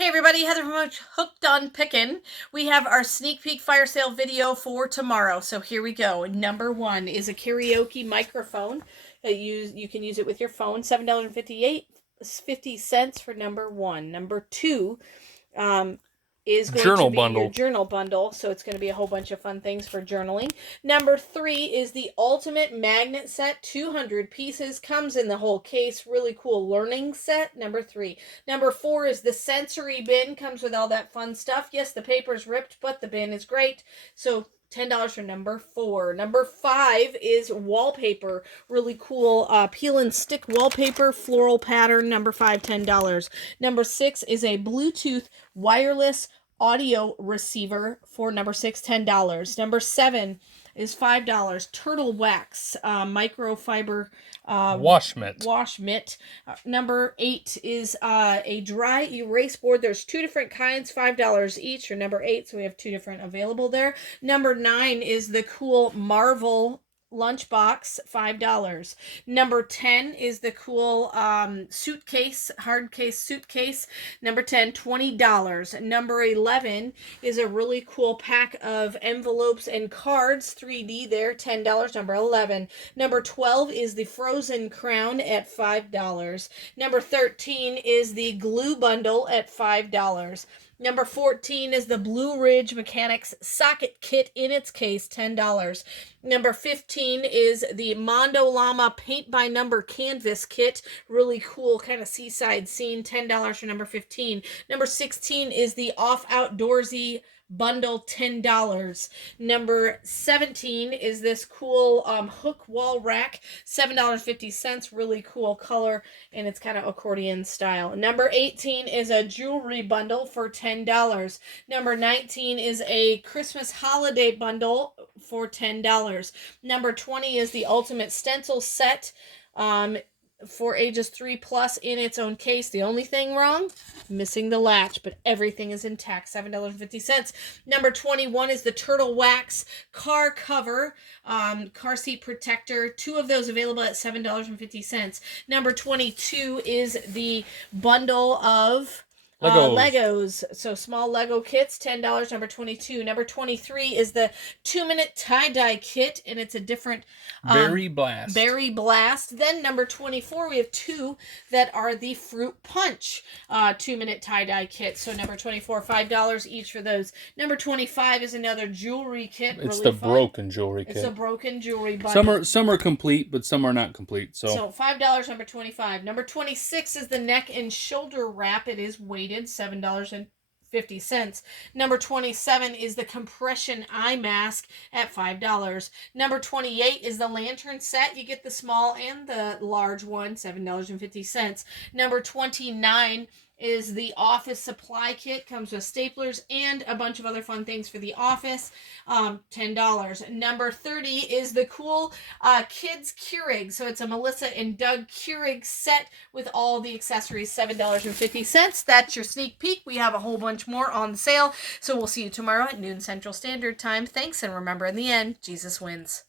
Hey everybody, Heather from Hooked on Pickin. We have our sneak peek fire sale video for tomorrow. So here we go. Number one is a karaoke microphone. You can use it with your phone. $7.50 for number one. Number two is going to be your journal bundle. So it's going to be a whole bunch of fun things for journaling. Number three is the ultimate magnet set, 200 pieces, comes in the whole case, really cool learning set. Number three. Number four is the sensory bin, comes with all that fun stuff. Yes, the paper's ripped, but the bin is great. So $10 for number four. Number five is wallpaper. Really cool peel and stick wallpaper, floral pattern. Number five, $10. Number six is a Bluetooth wireless audio receiver for number six, $10. Number seven is $5. Turtle wax microfiber wash mitt. Number eight is a dry erase board. There's two different kinds, $5 each for number eight, so we have two different available there. Number nine is the cool Marvel lunchbox, $5. Number 10 is the cool suitcase, hard case suitcase. Number 10, $20. Number 11 is a really cool pack of envelopes and cards, 3D there, $10. Number 11. Number 12 is the frozen crown at $5. Number 13 is the glue bundle at $5. Number 14 is the Blue Ridge Mechanics socket kit in its case, $10. Number 15 is the Mondo Llama paint by number canvas kit. Really cool kind of seaside scene, $10 for number 15. Number 16 is the Off Outdoorsy bundle, $10. Number 17 is this cool hook wall rack, $7.50. Really cool color, and it's kind of accordion style. Number 18 is a jewelry bundle for $10. Number 19 is a Christmas holiday bundle for $10. Number 20 is the ultimate stencil set for ages 3+ in its own case. The only thing wrong, missing the latch, but everything is intact, $7.50. Number 21 is the turtle wax car cover, car seat protector. Two of those available at $7.50. Number 22 is the bundle of Legos. So small Lego kits, $10. Number 22. Number 23 is the 2-minute tie-dye kit, and it's a different Berry Blast. Then number 24, we have two that are the Fruit Punch 2-minute tie-dye kit. So number 24, $5 each for those. Number 25 is another jewelry kit. It's really the fun. Broken jewelry kit. It's a broken jewelry bundle. Some are complete, but some are not complete. So $5, number 25. Number 26 is the neck and shoulder wrap. It is weighted, $7.50. Number 27 is the compression eye mask at $5. Number 28 is the lantern set. You get the small and the large one, $7.50. Number 29 is the office supply kit. Comes with staplers and a bunch of other fun things for the office, $10. Number 30 is the cool kids Keurig. So it's a Melissa and Doug Keurig set with all the accessories, $7.50. That's your sneak peek. We have a whole bunch more on sale. So we'll see you tomorrow at noon Central Standard Time. Thanks, and remember, in the end, Jesus wins.